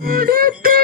Malinga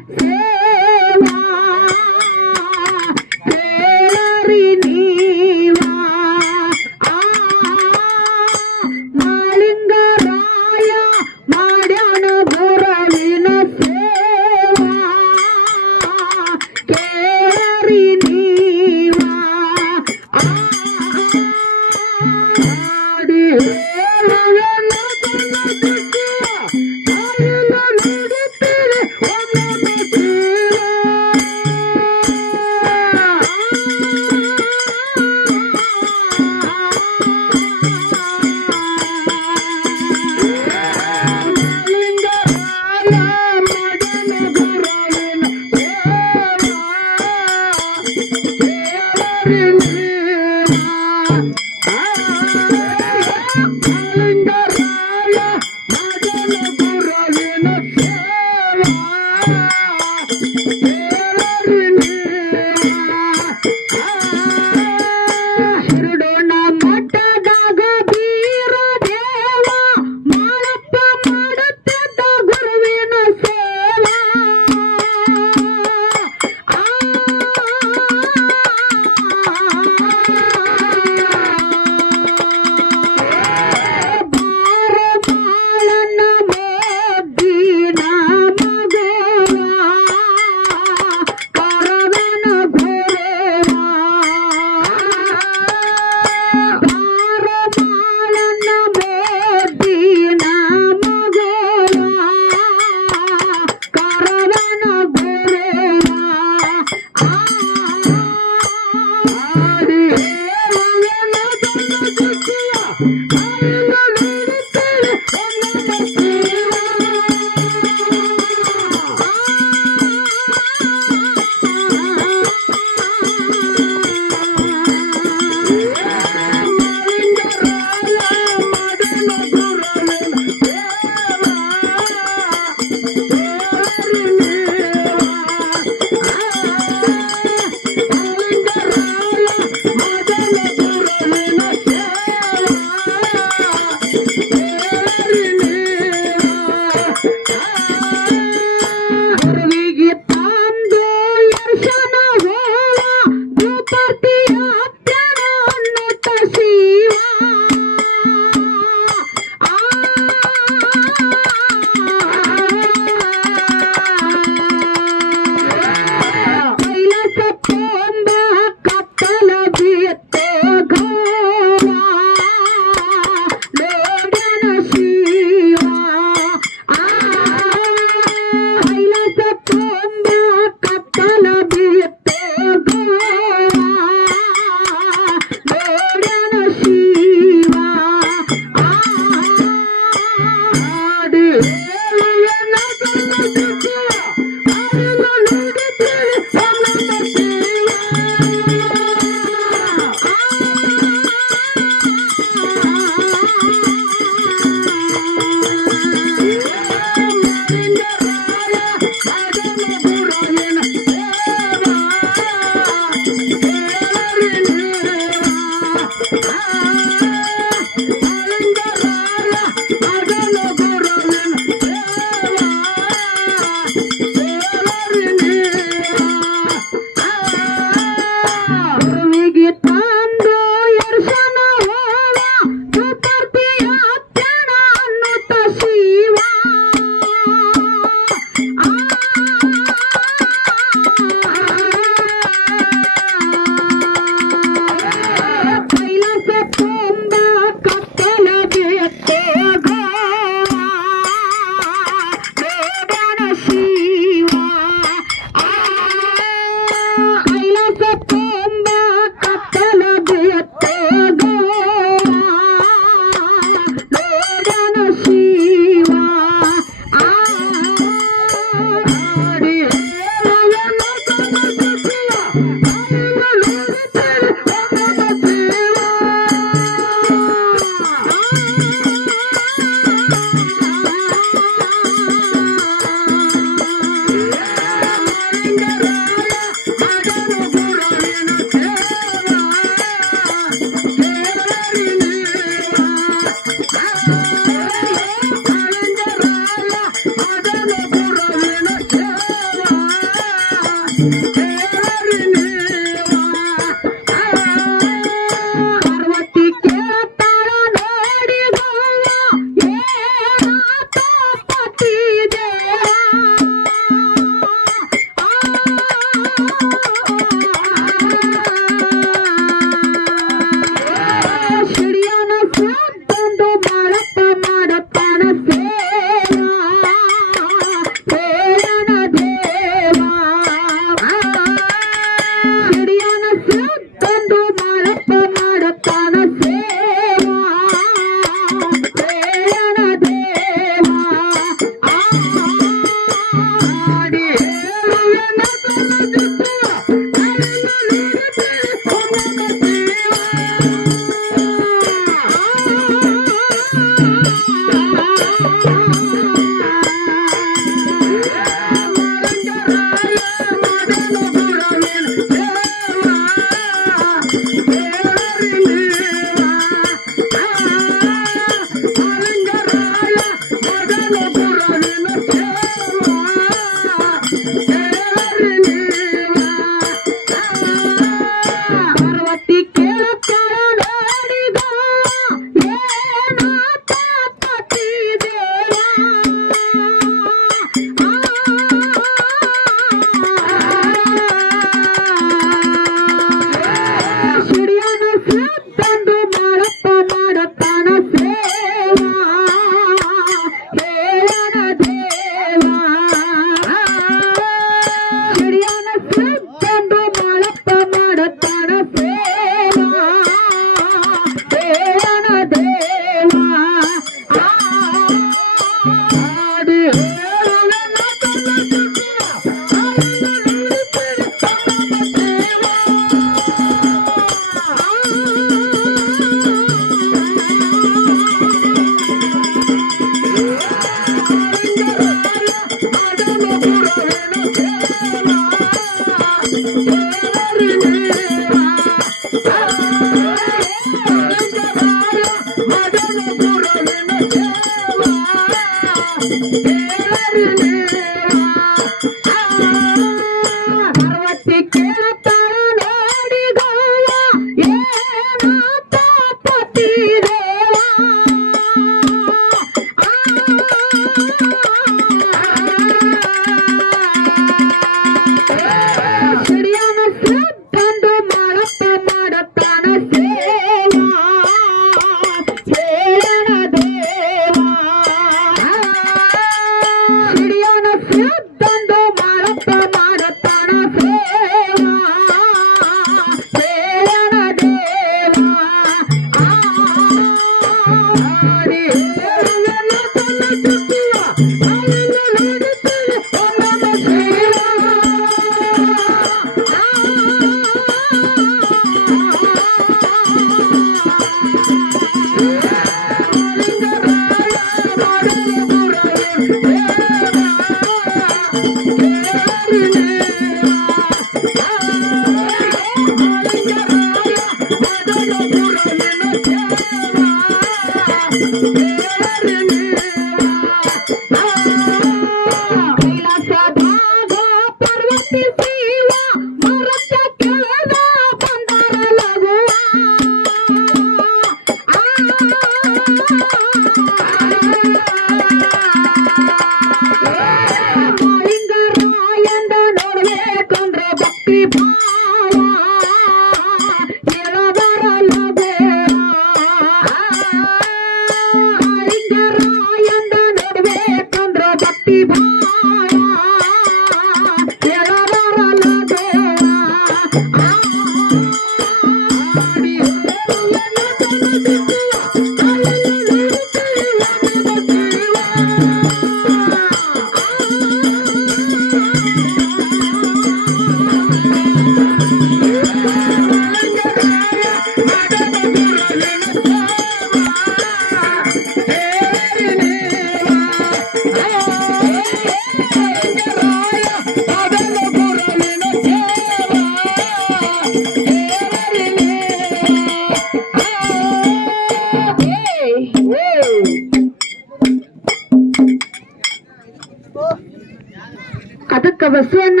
Basavanna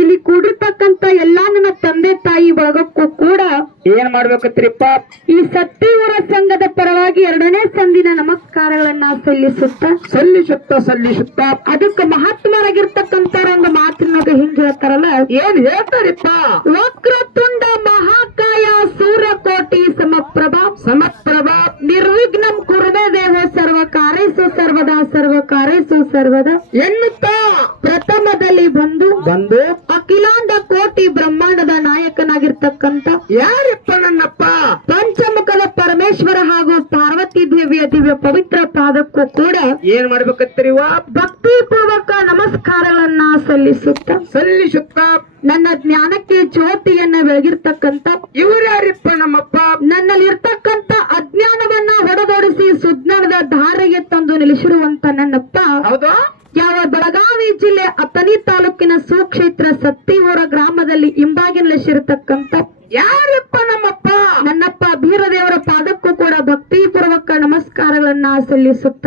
ಇಲ್ಲಿ ಕೂಡಿರ್ತಕ್ಕಂತ ಎಲ್ಲಾ ನನ್ನ ತಂದೆ ತಾಯಿ ಬಳಗಕ್ಕೂ ಕೂಡ ಏನ್ ಮಾಡ್ಬೇಕತ್ರಿಪ್ಪ? ಈ ಸತ್ತಿವರ ಸಂಘದ ಪರವಾಗಿ 2ನೇ ಸಂದಿನ ನಮಸ್ಕಾರಗಳನ್ನ ಸಲ್ಲಿಸುತ್ತ ಅದಕ್ಕೆ ಮಹಾತ್ಮರಾಗಿರ್ತಕ್ಕಂತ ಒಂದು ಮಾತಿನಾಗ ಹಿಂಗ್ ಹೇಳ್ತಾರಲ್ಲ, ಏನ್ ಹೇಳ್ತಾರಿಪ್ಪ? ವಕ್ರತುಂಡ ಮಹಾಕಾಯ ಸೂರ್ಯಕೋಟಿ ಸಮಪ್ರಭಾ ನಿರ್ವಿಘ್ನಂ ಕುರುಮೇ ದೇವೋ ಸರ್ವಕಾರೇಸು ಸರ್ವದಾ ಎನ್ನುತ್ತಾ ಪ್ರಥಮದಲ್ಲಿ ಬಂದು ಅಖಿಲಾಂಡ ಕೋಟಿ ಬ್ರಹ್ಮಾಂಡದ ನಾಯಕನಾಗಿರ್ತಕ್ಕಂತ ಯಾರಿಪ್ಪ ನನ್ನಪ್ಪ? ಪಂಚಮುಖದ ಪರಮೇಶ್ವರ ಹಾಗೂ ಪಾರ್ವತಿ ದೇವಿಯ ದಿವ್ಯ ಪವಿತ್ರ ಪಾದಕ್ಕೂ ಕೂಡ ಏನ್ ಮಾಡ್ಬೇಕತ್ರಿವ? ಭಕ್ತಿ ಪೂರ್ವಕ ನಮಸ್ಕಾರಗಳನ್ನ ಸಲ್ಲಿಸುತ್ತ ನನ್ನ ಜ್ಞಾನಕ್ಕೆ ಜ್ಯೋತಿಯನ್ನ ಬೆಳಗಿರ್ತಕ್ಕಂತ ಇವ್ರು ಯಾರಿಪ್ಪ ನಮ್ಮಪ್ಪ? ನನ್ನಲ್ಲಿರ್ತಕ್ಕಂತ ಅಜ್ಞಾನವನ್ನ ಹೊಡೆದೋಡಿಸಿ ಸುಜ್ಞಾನದ ಧಾರೆಗೆ ತಂದು ನಿಲ್ಲಿಸಿರುವಂತ ನನ್ನಪ್ಪ ಹೌದು. ಯಾವ ಬೆಳಗಾವಿ ಜಿಲ್ಲೆ ಅತನಿ ತಾಲೂಕಿನ ಸುಕ್ಷೇತ್ರ ಸತ್ತಿವೂರ ಗ್ರಾಮದಲ್ಲಿ ಇಂಬಾಗಿ ನೆಲೆಸಿರತಕ್ಕಂತ ಯಾರಿಪ್ಪ ನಮ್ಮಪ್ಪ? ನನ್ನಪ್ಪ ಬೀರದೇವರ ಪಾದಕ್ಕೂ ಕೂಡ ಭಕ್ತಿ ಪೂರ್ವಕ ನಮಸ್ಕಾರಗಳನ್ನ ಸಲ್ಲಿಸುತ್ತ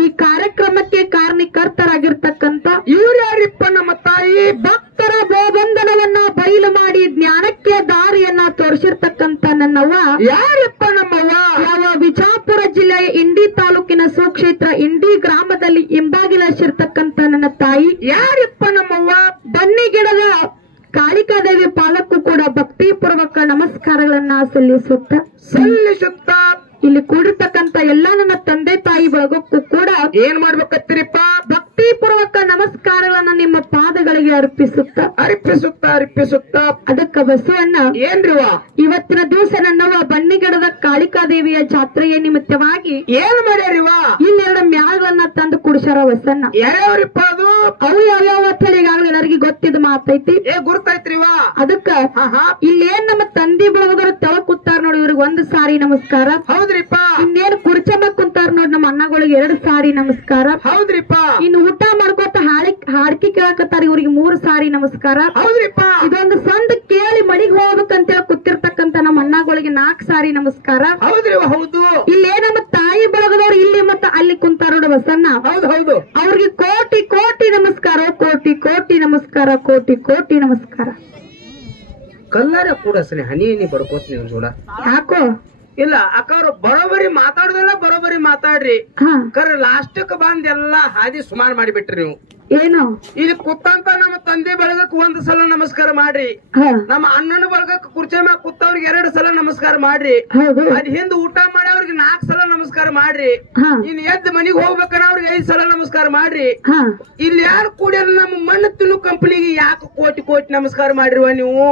ಈ ಕಾರ್ಯಕ್ರಮಕ್ಕೆ ಕಾರಣಕರ್ತರಾಗಿರ್ತಕ್ಕಂತ ಇವ್ರು ಯಾರಿಪ್ಪ ನಮ್ಮ ತಾಯಿ? ಭಕ್ತರ ಬೋಬಂಧನವನ್ನ ಬಯಲು ಮಾಡಿ ಜ್ಞಾನಕ್ಕೆ ದಾರಿಯನ್ನ ತೋರಿಸಿರ್ತಕ್ಕಂತ ನನ್ನವ್ವ ಯಾರಿಪ್ಪ ನಮ್ಮವ್ವ? ಯಾವ ವಿಜಾಪುರ ಜಿಲ್ಲೆಯ ಇಂಡಿ ತಾಲೂಕಿನ ಸುಕ್ಷೇತ್ರ ಇಂಡಿ ಗ್ರಾಮದಲ್ಲಿ ಇಂಬಾಗಿ ನೆಲೆಸಿರ್ತಕ್ಕಂತ ನನ್ನ ತಾಯಿ ಯಾರಿಪ್ಪ ನಮ್ಮವ್ವ? ಬನ್ನಿಗಿಡದ ಕಾಳಿಕಾದೇವಿ ಪಾದಕ್ಕೂ ಕೂಡ ಭಕ್ತಿ ಪೂರ್ವಕ ನಮಸ್ಕಾರಗಳನ್ನ ಸಲ್ಲಿಸುತ್ತ ಇಲ್ಲಿ ಕೂಡಿರ್ತಕ್ಕಂತ ಎಲ್ಲಾ ನನ್ನ ತಂದೆ ತಾಯಿ ಬಳಗಕ್ಕೂ ಕೂಡ ಏನ್ ಮಾಡ್ಬೇಕತ್ರಿಪ್ಪ? ಭಕ್ತಿ ಪೂರ್ವಕ ನಮಸ್ಕಾರಗಳನ್ನ ನಿಮ್ಮ ಪಾದಗಳಿಗೆ ಅರ್ಪಿಸುತ್ತ ಅದಕ್ಕ ಬಸವಣ್ಣ ಏನ್ರಿವ? ಇವತ್ತಿನ ದಿವಸ ನನ್ನವ ಬನ್ನಿಗಡದ ಕಾಳಿಕಾದೇವಿಯ ಜಾತ್ರೆಯ ನಿಮಿತ್ತವಾಗಿ ಏನ್ ಮಾಡ್ಯಾರಿವ? ಇನ್ನೆರಡು ಮ್ಯಾಳಗಳನ್ನ ತಂದು ಕುಡಿಸ್ಯಾರ ಬಸವಣ್ಣ. ಯಾರ್ಯಾವ್ರಿಪ್ಪ ಅದು? ಅವು ಯಾವ್ಯಾವ ಈಗಾಗಲೇ ಎಲ್ಲರಿಗೂ ಗೊತ್ತಿದ್ ಮಾತೈತಿ. ಗುರ್ತಾಯ್ತ್ರಿವ? ಅದಕ್ಕ ಇಲ್ಲೇನ್ ನಮ್ಮ ತಂದಿ ಬಳಗದವ್ರು ತೆಳ ಕೂತಾರ ನೋಡಿ, ಇವ್ರಿಗೆ 1 ಸಾರಿ ನಮಸ್ಕಾರ. ಹೌದ್ರಿಪ್ಪ. ಇನ್ನೇನು ಕುರ್ಚಮ್ಮ ಕುಂತಾರ ನೋಡಿ ನಮ್ಮ ಅಣ್ಣಗಳಿಗೆ 2 ಸಾರಿ ನಮಸ್ಕಾರ. ಹೌದ್ರಿಪ್ಪ. ಇನ್ನು ಊಟ ಮಾಡ್ಕೊತ ಹಾಡ್ಕಿ ಕೇಳಕತ್ತಾರ, ಇವ್ರಿಗೆ 3 ಸಾರಿ ನಮಸ್ಕಾರ. ಹೌದ್ರಿಪ್ಪ. ಇದೊಂದು ಸಂದ ಕೇಳಿ ಮಡಿಗೆ ಹೋಗ್ಬೇಕಂತ ಕೂತಿರ್ತಕ್ಕಂತ ನಮ್ಮ ಅಣ್ಣಗಳಿಗೆ 4 ಸಾರಿ ನಮಸ್ಕಾರ. ಹೌದ್ರಿವ? ಹೌದು. ಇಲ್ಲೇ ನಮ್ಮ ತಾಯಿ ಬಳಗದವ್ರು ಇಲ್ಲಿ ಮತ್ತ ಅಲ್ಲಿ ಕುಂತಾರ ನೋಡ ಬಸಣ್ಣ, ಹೌದು. ಅವ್ರಿಗೆ ಕೋಟಿ ಕೋಟಿ ನಮಸ್ಕಾರ, ಕೋಟಿ ನಮಸ್ಕಾರ. ಕಲ್ಲಾರ ಕೂಡ ಸರಿ ಹನಿ ಬಡ್ಕೋತ ನೀವು ಜೋಡ. ಯಾಕೋ ಇಲ್ಲ ಅಕ್ಕ ಅವ್ರು ಬರೋಬರಿ ಮಾತಾಡುದಲ್ಲ, ಬರೋಬರಿ ಮಾತಾಡ್ರಿ. ಕರೆ ಲಾಸ್ಟಕ್ ಬಂದ್ ಎಲ್ಲಾ ಹಾದಿ ಸುಮಾರು ಮಾಡಿಬಿಟ್ರಿ ನೀವು. ಏನು ಇಲ್ಲಿ ಕೂತಂತ ನಮ್ಮ ತಂದೆ ಬಳಗಕ್ 1 ಸಲ ನಮಸ್ಕಾರ ಮಾಡ್ರಿ. ನಮ್ಮ ಅಣ್ಣನ ಬಳಗಕ್ ಕುರ್ಚಿ ಮ್ಯಾಗ ಕೂತವ್ರಿಗೆ 2 ಸಲ ನಮಸ್ಕಾರ ಮಾಡ್ರಿ. ಅದ್ ಹಿಂದ್ ಊಟ ಮಾಡೋರ್ಗೆ 4 ಸಲ ನಮಸ್ಕಾರ ಮಾಡ್ರಿ. ಇನ್ ಎದ್ದು ಮನಿಗ್ ಹೋಗ್ಬೇಕನ್ನ ಅವ್ರಿಗೆ 5 ಸಲ ನಮಸ್ಕಾರ ಮಾಡ್ರಿ. ಇಲ್ಲಿ ಯಾರು ಕೂಡಿಯಲ್ಲ ನಮ್ಮ ಮಣ್ಣು ತಿನ್ನು ಕಂಪನಿಗೆ ಯಾಕೆ ಕೋಟಿ ನಮಸ್ಕಾರ ಮಾಡ್ರಿವ ನೀವು?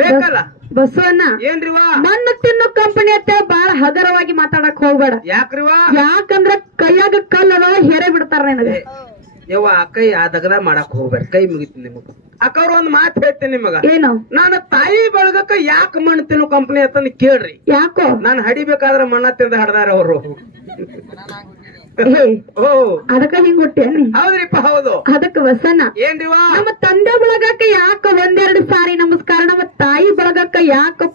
ಬೇಕಲ್ಲ ಬಸವಣ್ಣ? ಏನ್ರಿವಾ? ಮಣ್ಣು ತಿನ್ನು ಕಂಪನಿ ಅಂತ ಬಹಳ ಹಗರವಾಗಿ ಮಾತಾಡಕ್ ಹೋಗ್ಬೇಡ. ಯಾಕ್ರಿವಾ? ಯಾಕಂದ್ರ ಕೈಯಾಗ ಕಲ್ಲದ ಹೇರೆ ಬಿಡ್ತಾರ ನನಗೆ. ಯವ್ವ ಕೈ ಆ ದಗದ ಮಾಡಕ್ ಹೋಗ್ಬೇಡ, ಕೈ ಮುಗಿತೀನಿ ನಿಮಗ. ಅಕ್ಕವ್ರ ಒಂದ್ ಮಾತು ಹೇಳ್ತೇನೆ ನಿಮಗ. ಏನು? ನನ್ನ ತಾಯಿ ಬಳಗಕ್ಕ ಯಾಕೆ ಮಣ್ಣು ತಿನ್ನು ಕಂಪನಿ ಅಂತಂದ್ ಕೇಳ್ರಿ. ಯಾಕೋ? ನಾನು ಹಡಿಬೇಕಾದ್ರ ಮಣ್ಣ ತಿಂದ ಹಡ್ದಾರ ಅವರು. ಅದಕ್ಕ ಹಿಂಗ್ ಹುಟ್ಟೇನಿ? ಹೌದ್ರಿಪ್ಪ. ಹೌದು. ಅದಕ್ಕ ಬಸಣ್ಣ ಏನ್ರಿವಾ? ನಮ್ಮ ತಂದೆ ಬಳಗಕ್ಕ ಯಾಕ 1-2 ಸಾರಿ ನಮಸ್ಕಾರ, ನಮ್ಮ ತಾಯಿ ಬಳಗಕ್ಕ ಯಾಕ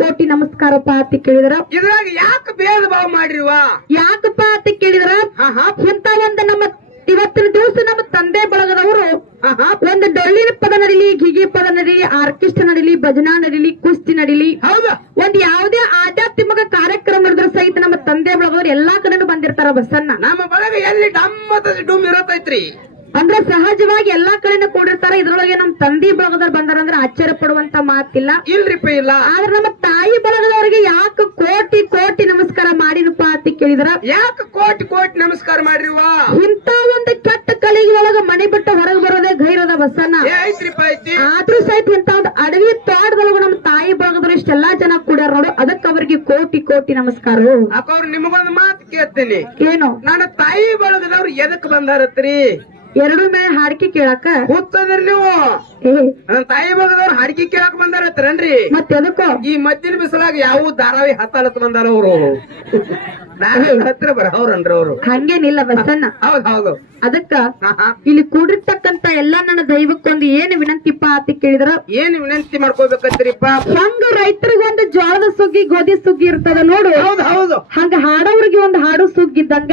ಕೋಟಿ ನಮಸ್ಕಾರಪ್ಪ ಅಂತ ಕೇಳಿದ್ರ? ಇದ್ರಾಗ ಯಾಕೆ ಭೇದ ಭಾವ ಮಾಡ್ರಿವಾ? ಯಾಕಪ್ಪ ಅಂತ ಕೇಳಿದ್ರ, ಇಂತ ಒಂದು ನಮ್ಮ ಇವತ್ತಿನ ದಿವಸ ನಮ್ಮ ತಂದೆ ಬಳಗದವರು ಒಂದು ಡೊಳ್ಳಿನ ಪದ ನಡಿಲಿ, ಗಿಗಿ ಪದ ನಡಿಲಿ, ಆರ್ಕೆಸ್ಟ್ರಾ ನಡಿಲಿ, ಭಜನಾ ನಡಿಲಿ, ಕುಸ್ತಿ ನಡಿಲಿ, ಒಂದ್ ಯಾವುದೇ ಆಧ್ಯಾತ್ಮಿಕ ಕಾರ್ಯಕ್ರಮ ನಡೆದ್ರೆ ಸಹಿತ ನಮ್ಮ ತಂದೆ ಬಳಗದವ್ರು ಎಲ್ಲಾ ಕಡೆನೂ ಬಂದಿರ್ತಾರ ಬಸಣ್ಣ. ನಮ್ಮ ಬಳಗ ಎಲ್ಲಿ ಡಮ್ ಇರತೈತ್ರಿ ಅಂದ್ರೆ ಸಹಜವಾಗಿ ಎಲ್ಲಾ ಕಡೆನೂ ಕೂಡಿರ್ತಾರ. ಇದ್ರೊಳಗೆ ನಮ್ ತಂದಿ ಬಳಗದವ್ರು ಬಂದಾರಂದ್ರೆ ಆಶ್ಚರ್ಯ ಪಡುವಂತ ಮಾತಿಲ್ಲ. ಇಲ್ರಿಪ್ಪ ಇಲ್ಲ. ಆದ್ರೆ ನಮ್ಮ ತಾಯಿ ಬಳಗದವ್ರಿಗೆ ಯಾಕೆ ಕೋಟಿ ನಮಸ್ಕಾರ ಮಾಡಿನಪ್ಪ ಅಂತ ಕೇಳಿದ್ರ? ಯಾಕೆ ಕೋಟಿ ನಮಸ್ಕಾರ ಮಾಡ್ರಿವಾ? ಇಂತ ಒಂದು ಕೆಟ್ಟ ಕಲಿಗೆ ಒಳಗ ಮನೆ ಬಿಟ್ಟು ಹೊರಗೆ ಬರೋದೇ ಗೈರದ ಬಸಣ್ಣ. ಆದ್ರೂ ಸಹಿತ ಇಂತ ಒಂದು ಅಡವಿ ತೋಟದೊಳಗ ನಮ್ಮ ತಾಯಿ ಬಳಗದವ್ರು ಇಷ್ಟೆಲ್ಲಾ ಜನ ಕೂಡ್ಯಾರ ನೋಡು, ಅದಕ್ಕೆ ಅವ್ರಿಗೆ ಕೋಟಿ ನಮಸ್ಕಾರ. ಅವ್ರು ನಿಮಗೊಂದು ಮಾತು ಕೇಳ್ತೀನಿ. ಏನು? ನನ್ನ ತಾಯಿ ಬಳಗದವ್ರು ಎದಕ್ ಬಂದಾರತ್ರಿ? 2 ಮೇಲೆ ಹಾಡಿಕೆ ಕೇಳಾಕ ಕೂತದ್ರಿ ನೀವು. ನನ್ನ ತಾಯಿ ಬಳಗದವ್ರು ಹಾಡಿಕೆ ಕೇಳಕ್ ಬಂದಾರತ್ರೇನ್ರಿ? ಮತ್ತೆ ಎದಕ್ಕೋ? ಈ ಮದ್ದಿನ ಬಿಸಲಾಗ ಯಾವ ಧಾರಾವಿ ಹತ್ತಲತ್ ಬಂದಾರ ಅವರು. ಹತ್ರ ಬರವ್ರನ್ರಿ ಅವರು. ಹಂಗೇನಿಲ್ಲ ಬಸಣ್ಣ. ಹೌದು. ಅದಕ್ಕ ಇಲ್ಲಿ ಕೂಡಿರ್ತಕ್ಕಂತ ಎಲ್ಲಾ ನನ್ನ ದೈವಕ್ಕೊಂದು ಏನು ವಿನಂತಿಪ್ಪ ಅಂತ ಕೇಳಿದ್ರ? ಏನ್ ವಿನಂತಿ ಮಾಡ್ಕೋಬೇಕಂತ್ರಿಪ್ಪ? ಹೆಂಗ ರೈತರಿಗೊಂದು ಜೋಳದ ಸುಗ್ಗಿ ಗೋಧಿ ಸುಗ್ಗಿ ಇರ್ತದ ನೋಡು. ಹೌದು ಹೌದು. ಹಂಗ ಹಾಡೋರಿಗೆ ಒಂದು ಹಾಡು ಸುಗ್ಗಿದ್ದಂಗ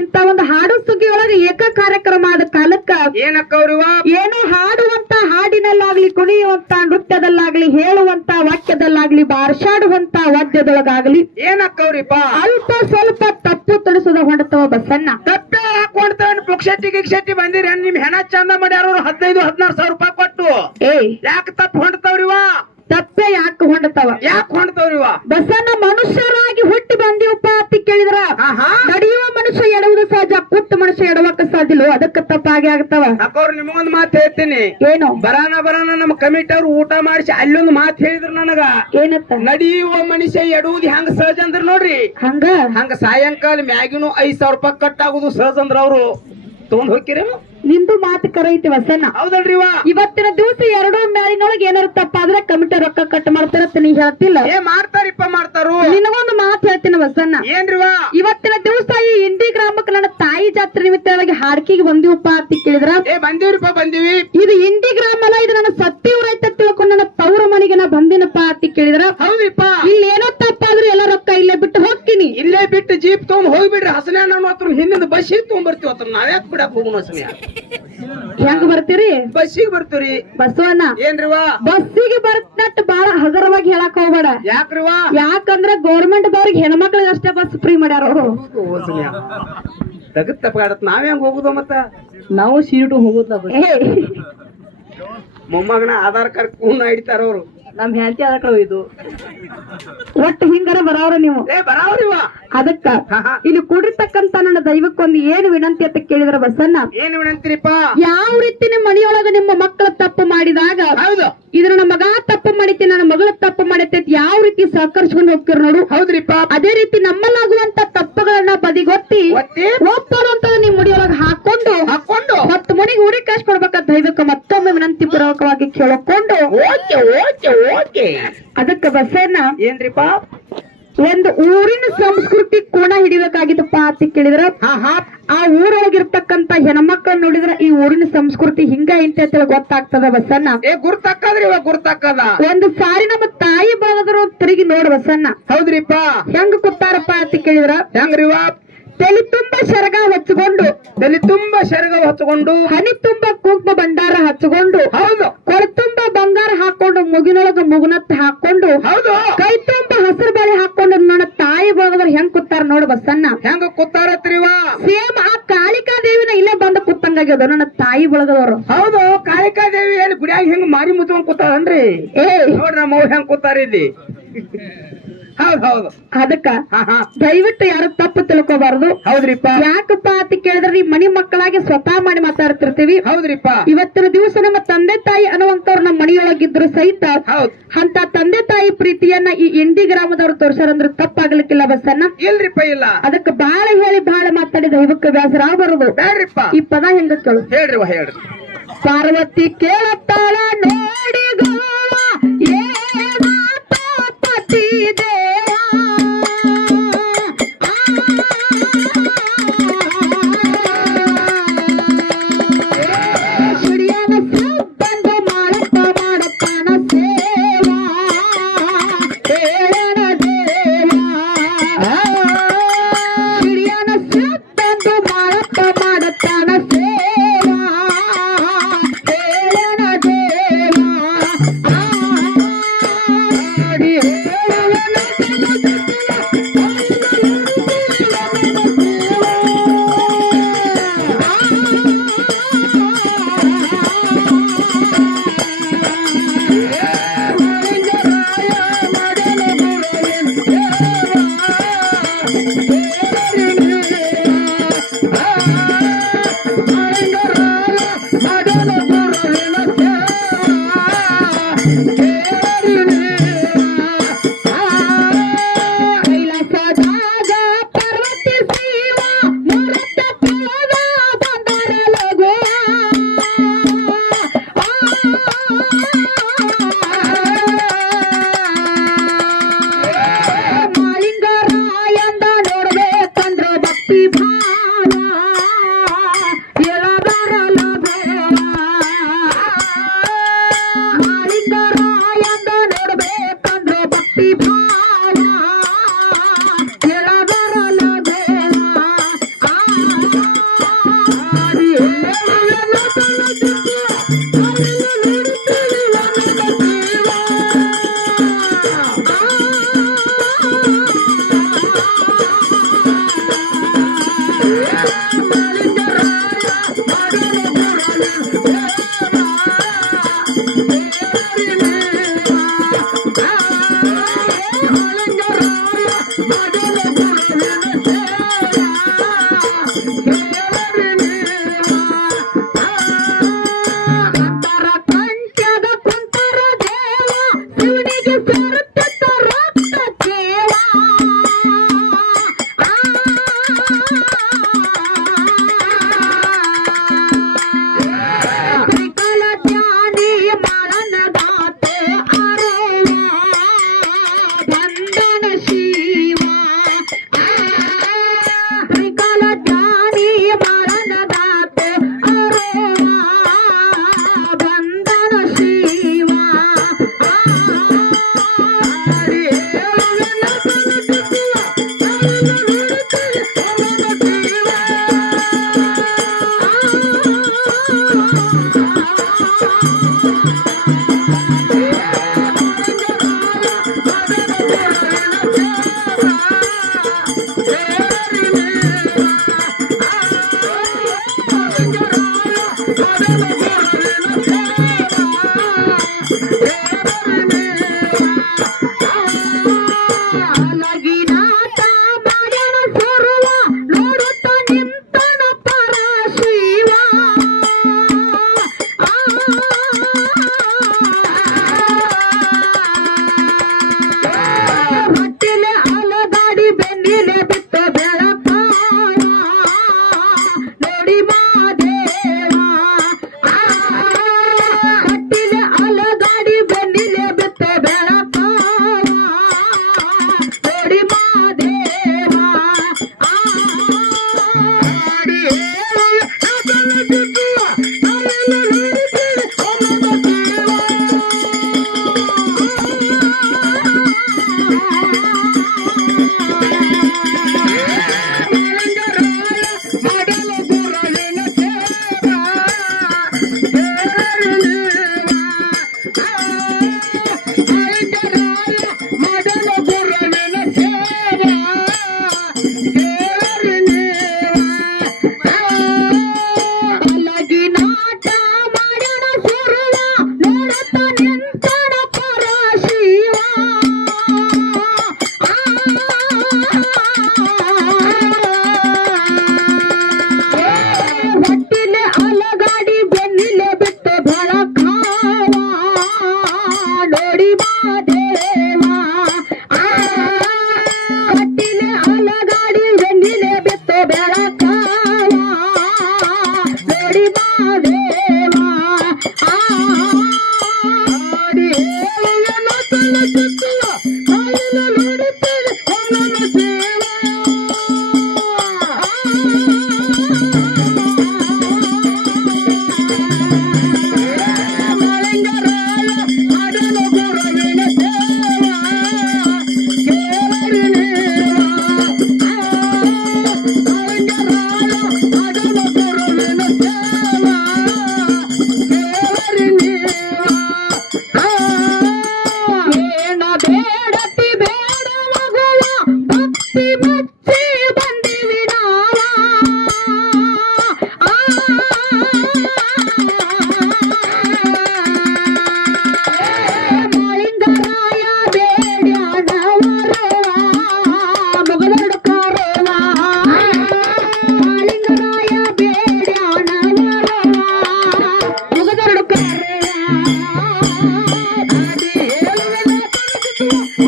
ಇಂತ ಒಂದು ಹಾಡು ಸುಗ್ಗಿ ಒಳಗೆ ಏಕ ಕಾರ್ಯಕ್ರಮ ಆದ ಕಾಲಕ್ಕ ಏನಕ್ಕವ್ರಿವ ಏನೋ ಹಾಡುವಂತ ಹಾಡಿನಲ್ಲಾಗ್ಲಿ, ಕುಣಿಯುವಂತ ನೃತ್ಯದಲ್ಲಾಗ್ಲಿ, ಹೇಳುವಂತ ವಾಕ್ಯದಲ್ಲಾಗ್ಲಿ, ಬಾರ್ಷಾಡುವಂತ ವಾದ್ಯದೊಳಗಾಗ್ಲಿ ಏನಕ್ಕವ್ರಿಪ್ಪ ಅಲ್ಪ ಸ್ವಲ್ಪ ತಪ್ಪು ತಿಳಿಸೋದ ಹೊಂಡತವ ಬಸಣ್ಣ. ತಪ್ಪೆ ಹಾಕೊಂಡ್ತಾವ ಪುಕ್ಷೆಟ್ಟಿ ಗಿಕ್ಷೆಟ್ಟಿ ಬಂದಿರಿ ನಿಮ್ ಹೆಣ ಚಂದ ಮಾಡ್ಯಾರ 15-16 ಸಾವಿರ ರೂಪಾಯಿ ಕೊಟ್ಟು. ಯಾಕೆ ತಪ್ಪು ಹೊಂಡ್ತಾವ್ರಿವ? ತಪ್ಪೆ ಯಾಕೆ ಹೊಂಡತವ? ಯಾಕೆ ಹೊಂಡ್ತಾವ್ರಿವ? ಬಸಣ್ಣ ಮನುಷ್ಯರಾಗಿ ಹುಟ್ಟಿ ಬಂದಿವಪ್ಪ ಅಂತ ಕೇಳಿದ್ರ ನಡೆಯುವ ಮನುಷ್ಯ ಎಡುವುದು ಸಹಜ, ಕೂತ ಮನುಷ್ಯ ಎಡವಕ್ಕ ಸಾಧ್ಯಲು, ಅದಕ್ಕೆ ತಪ್ಪಾಗಿ ಆಗ್ತಾವ. ಅಕ್ಕವ್ರು ನಿಮಗೊಂದು ಮಾತು ಹೇಳ್ತೀನಿ. ಏನು? ಬರಾನ ನಮ್ಮ ಕಮಿಟಿ ಅವ್ರು ಊಟ ಮಾಡಿಸಿ ಅಲ್ಲೊಂದು ಮಾತು ಹೇಳಿದ್ರು ನನಗ. ಏನತ್ತ? ನಡೆಯುವ ಮನುಷ್ಯ ಎಡುವುದು ಹೆಂಗ ಸಹಜ ಅಂದ್ರ ನೋಡ್ರಿ. ಹಂಗ ಸಾಯಂಕಾಲ ಮ್ಯಾಗಿನೂ 5,000 ರೂಪಾಯಿ ಕಟ್ಟಾಗುದು ಸಹಜ ಅಂದ್ರ ಅವ್ರು ತಗೊಂಡ್ ಹೋಗ್ಕಿರೇನು? ನಿಂದು ಮಾತು ಕರೈತಿ ವಸಣ್ಣ. ಹೌದಲ್ರಿವ? ಇವತ್ತಿನ ದಿವಸ ಎರಡೂ ಮ್ಯಾಲಿನೊಳಗೆ ಏನಾರು ತಪ್ಪಾದ್ರೆ ಕಮಿಟಿ ರೊಕ್ಕ ಕಟ್ ಮಾಡ್ತಾರ ನೀ ಹೇಳ್ತಿಲ್ಲ. ಮಾಡ್ತಾರಿಪ್ಪ ಮಾಡ್ತಾರು. ನಿನಗೊಂದು ಮಾತು ಹೇಳ್ತೀನಿ ವಸಣ್ಣ. ಏನ್ರಿವ? ಇವತ್ತಿನ ದಿವಸ ಈ ಇಂಡಿ ಗ್ರಾಮಕ್ಕೆ ನನ್ನ ತಾಯಿ ಜಾತ್ರೆ ನಿಮಿತ್ತವಾಗಿ ಹಾಡ್ಕಿಗೆ ಬಂದಿವಪ್ಪ ಅಂತ ಕೇಳಿದ್ರ ಬಂದಿವ್ರಿಪ್ಪ ಬಂದಿವಿ. ಇದು ಇಂಡಿ ಗ್ರಾಮ ಅಲ್ಲ, ಇದು ನನ್ನ ಸತ್ತಿ ಊರೈತ ತಿಳ್ಕೊಂಡು ನನ್ನ ತವ್ರ ಮನೆಗೆ ನಾ ಬಂದಿನಪ್ಪ ಅಂತ ಕೇಳಿದ್ರ ಹೌದಿಪ್ಪ. ಇಲ್ಲಿ ಏನೋ ತಪ್ಪಾದ್ರೂ ಎಲ್ಲ ರೊಕ್ಕ ಇಲ್ಲೇ ಬಿಟ್ಟು ಹೋಗ್ತೀನಿ. ಇಲ್ಲೇ ಬಿಟ್ಟು ಜೀಪ್ ತಗೊಂಡ್ ಹೋಗ್ಬಿಡ್ರಿ. ಹಸನ್ಯಾ ನಾನು ಹತ್ರ ಹಿಂದಿನ ಬಸ್ಸಿಗೆ ತಗೊಂಡ್ಬರ್ತೀವಿ. ಹತ್ರ ನಾವ್ಯಾಕ್ ಬಿಡಕ್ ಹೋಗೋಣ? ಹಸನ್ಯಾ ಹೆಂಗ್ ಬರ್ತೀರಿ? ಬಸ್ಸಿಗೆ ಬರ್ತೀರಿ. ಬಸವಣ್ಣ ಏನ್ರಿವ? ಬಸ್ಸಿಗೆ ಬರ್ತನಟ್ ಬಾಳ ಹಗರವಾಗಿ ಹೇಳಕ್ ಹೋಗ್ಬೇಡ. ಯಾಕ್ರಿವ? ಯಾಕಂದ್ರ ಗೌರ್ಮೆಂಟ್ ದವ್ರಿಗೆ ಹೆಣ್ಮಕ್ಳಿಗೆ ಅಷ್ಟೇ ಬಸ್ ಫ್ರೀ ಮಾಡ್ಯಾರ ಅವರು. ತಗತ್ ತಪ್ಪಾಡತ್ ನಾವ್ ಹೆಂಗ್ ಹೋಗುದು? ಮತ್ತ ನಾವು ಸೀಟು ಹೋಗುದ ಮೊಮ್ಮಗನ ಆಧಾರ್ ಕಾರ್ಡ್ ಕೂನ ಹಿಡಿತಾರ ಅವ್ರು. ನಮ್ ಹೆಂಡತಿ ಅದಕ್ಕ ಇದು ಒಟ್ಟು ಹಿಂಗಾರ ಬರಾವ್ರ ನೀವು. ಬರಾವ್ರಿವ? ಅದಕ್ಕ ಇಲ್ಲಿ ಕೂಡಿರ್ತಕ್ಕಂತ ನನ್ನ ದೈವಕ್ಕೊಂದು ಏನು ವಿನಂತಿ ಅಂತ ಕೇಳಿದ್ರ ಬಸಣ್ಣ. ಏನ್ ವಿನಂತಿರಿಪ್ಪ? ಯಾವ ರೀತಿ ನಿಮ್ಮ ಮನೆಯೊಳಗ ನಿಮ್ಮ ಮಕ್ಕಳ ತಪ್ಪು ಮಾಡಿದಾಗ ಹೌದು ಇದು ನನ್ನ ಮಗ ತಪ್ಪು ಮಾಡೈತಿ, ನನ್ನ ಮಗಳ ತಪ್ಪು ಮಾಡೈತಿ, ಯಾವ ರೀತಿ ಸಹಕರಿಸ್ಕೊಂಡು ಹೋಗ್ತಿರ್ ನೋಡು. ಹೌದ್ರಿಪ್ಪ. ಅದೇ ರೀತಿ ನಮ್ಮಲ್ಲಾಗುವಂತ ತಪ್ಪುಗಳನ್ನ ಬದಿಗೊತ್ತಿ ಒಪ್ಪರುವಂತ ನಿಮ್ ಮುಡಿಯೊಳಗ ಹಾಕೊಂಡು 10 ಮನೆಗೆ ಊರಿಗೆ ಕಾಸು ಕೊಡ್ಬೇಕಂತ ದೈವಕ್ಕೆ ಮತ್ತೊಮ್ಮೆ ವಿನಂತಿ ಪೂರ್ವಕವಾಗಿ ಕೇಳಿಕೊಂಡು ಅದಕ್ಕೆ ಬಸಣ್ಣ ಏನ್ರಿಪ್ಪ ಒಂದು ಊರಿನ ಸಂಸ್ಕೃತಿ ಕೋಣ ಹಿಡಿಬೇಕಾಗಿತ್ತಪ್ಪ ಅಂತ ಕೇಳಿದ್ರ ಆ ಊರೊಳಗಿರ್ತಕ್ಕಂತ ಹೆಣ್ಮಕ್ಳು ನೋಡಿದ್ರ ಈ ಊರಿನ ಸಂಸ್ಕೃತಿ ಹಿಂಗ ಐತೆ ಅಂತ ಗೊತ್ತಾಗ್ತದ ಬಸಣ್ಣ. ಗುರ್ತಾಕದ್ರಿ ಗುರ್ತಾಕದ. ಒಂದು ಸಾರಿ ನಮ್ಮ ತಾಯಿ ಬಳಗದ್ರು ತಿರುಗಿ ನೋಡ್ ಬಸಣ್ಣ. ಹೌದ್ರಿಪ್ಪ. ಹೆಂಗ್ ಕೂತಾರಪ್ಪ ಅಂತ ಕೇಳಿದ್ರ ಹೆಂಗ್ರಿವ? ತಲೆ ತುಂಬಾ ಶರಗ ಹಚ್ಕೊಂಡು, ಹನಿ ತುಂಬಾ ಕುಂಕುಮ ಭಂಡಾರ ಹಚ್ಕೊಂಡು, ಹೌದು, ಕೊಳ ತುಂಬಾ ಬಂಗಾರ ಹಾಕೊಂಡು, ಮುಗಿನೊಳಗ ಮುಗುನತ್ ಹಾಕೊಂಡು, ಹೌದು, ಕೈ ತುಂಬಾ ಹಸಿರು ಬಳೆ ಹಾಕೊಂಡು ನನ್ನ ತಾಯಿ ಬಳಗದ್ರು ಹೆಂಗ್ ಕೂತಾರ ನೋಡ್ ಬಸಣ್ಣ. ಹೆಂಗ ಕೂತಾರತ್ರಿವ? ಸೇಮ್ ಆ ಕಾಳಿಕಾ ದೇವಿನ ಇಲ್ಲೇ ಬಂದ ಕೂತಂಗಾಗ್ಯದ ನನ್ನ ತಾಯಿ ಬಳಗದವ್ರು. ಹೌದು, ಕಾಳಿಕಾ ದೇವಿ ಎಲ್ಲಿ ಗುಡಿಯಾಗ ಹೆಂಗ್ ಮಾರಿ ಮುಚ್ಕೊಂಡ್ ಕೂತಾರನ್ರಿ. ನೋಡ್ರಿ ನಮ್ಮ ಹೆಂಗ್ ಕೂತಾರ ಇಲ್ಲಿ. ಹೌದು. ಅದಕ್ಕ ದಯವಿಟ್ಟು ಯಾರು ತಪ್ಪು ತಿಳ್ಕೋಬಾರ್ದು. ಹೌದ್ರಿಪ್ಪ. ಯಾಕಪ್ಪ ಅಂತ ಕೇಳಿದ್ರೆ ಈ ಮನಿ ಮಕ್ಕಳಾಗಿ ಸ್ವತಃ ಮಾಡಿ ಮಾತಾಡ್ತಿರ್ತೀವಿ. ಹೌದ್ರಿಪ್ಪ. ಇವತ್ತಿನ ದಿವಸ ನಮ್ಮ ತಂದೆ ತಾಯಿ ಅನ್ನುವಂತವ್ರು ನಮ್ಮ ಮನೆಯೊಳಗಿದ್ರು ಸಹಿತ ಅಂತ ತಂದೆ ತಾಯಿ ಪ್ರೀತಿಯನ್ನ ಈ ಇಂಡಿ ಗ್ರಾಮದವ್ರು ತೋರ್ಸಾರಂದ್ರೆ ತಪ್ಪಾಗ್ಲಿಕ್ಕಿಲ್ಲ ಬಸಣ್ಣ. ಇಲ್ರಿಪ್ಪ ಇಲ್ಲ. ಅದಕ್ಕೆ ಬಾಳ ಹೇಳಿ ಬಾಳ ಮಾತಾಡಿದ ದೈವಕ್ಕೆ ಬೇಸರ ಬರುದು ಬೇಡ್ರಿಪ್ಪ. ಈ ಪದ ಹೆಂಗ ಕೇಳು? ಹೇಳ್ರಿ. ಪಾರ್ವತಿ ಕೇಳುತ್ತಾಳ ನೋಡಿ ಗೋವ ಪತಿ ದೇವ ಸುಡಿಯನ ಬಂದು ಮಾಡುತ್ತಾನ ಸೇವಾ ಹೇಳನ ದೇವ ಸುಡಿಯನ ಬಂದು ಮಾಡುತ್ತಾನ ಸೇವಾ ಹೇಳನ ದೇವ ಭಕ್ತಿ ಭಾವ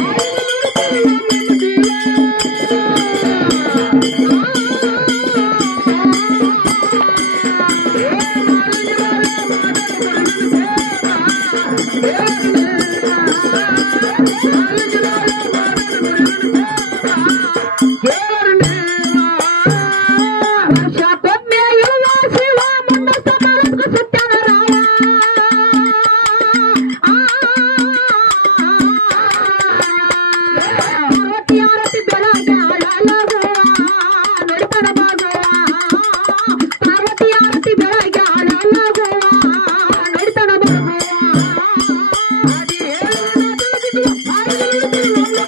ಆಯ್ತು.